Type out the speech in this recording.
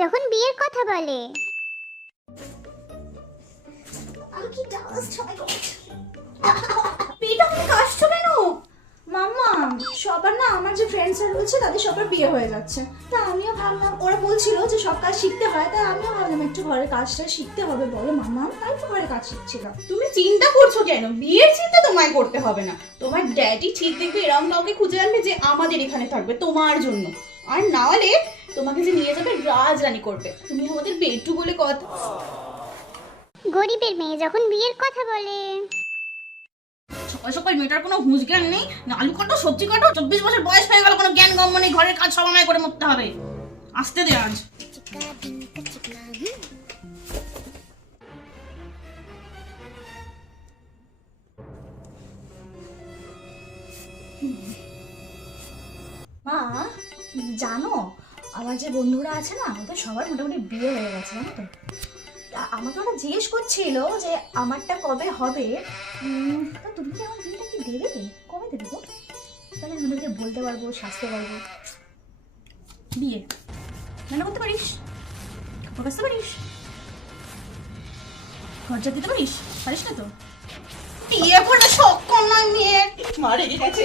যখন বিয়ের কথা বলে। কি ডাস্ট, ও মাই গড, পেট আমাকে কাশছো কেন? মাম্মা, সবার না আমার যে ফ্রেন্ডসরা রয়েছে তাদের সবার বিয়ে হয়ে যাচ্ছে, তা আমিও ভাবলাম, ওরা বলছিল যে সব কাজ শিখতে হয়, তাই আমিও ভাবলাম একটু ঘরের কাজটা শিখতে হবে, বলো মাম্মা, তাই তো ঘরের কাজ শিখছিলাম। তুমি চিন্তা করছো কেন? বিয়ের চিন্তা তোমায় করতে হবে না। তোমার ড্যাডি ঠিক দেখবে এরকম কাউকে খুঁজে আনবে যে আমাদের এখানে থাকবে তোমার জন্য, আর না হলে তোমাকে যে নিয়ে যাবে রাজরানী করবে। তুমি আমাদের বেটু বলে কথা। গরিবের মেয়ে যখন বিয়ের কথা বলে। সকাল সকাল মেয়েটার কোনো হুঁশ জ্ঞান নেই, না আলু কাটো সবজি কাটো, 24 বছর বয়স হয়ে গেল, কোনো জ্ঞান গম্য নেই, ঘরের কাজ সব আমায় করে মরতে হবে। আসতে দে আজ। মা, জানো আমার যে বন্ধুরা আছে না, ওদের সবার মোটামুটি বিয়ে হয়ে গেছে, জানো তো। তা আমাকে ওরা জিজ্ঞেস করছিল যে আমারটা কবে হবে। তা তুমি কি আমার বিয়েটা কি দেবে? কবে দেবে গো? তাহলে আমি ওদেরকে বলতে পারবো, সাজতে পারবো। বিয়ে রান্না করতে পারিস, ঠাকুর কাচতে পারিস, খরচা দিতে পারিস, পারিস না তো? বিয়ে করে সক্ষম নয় মেয়ে, মারে গেছে।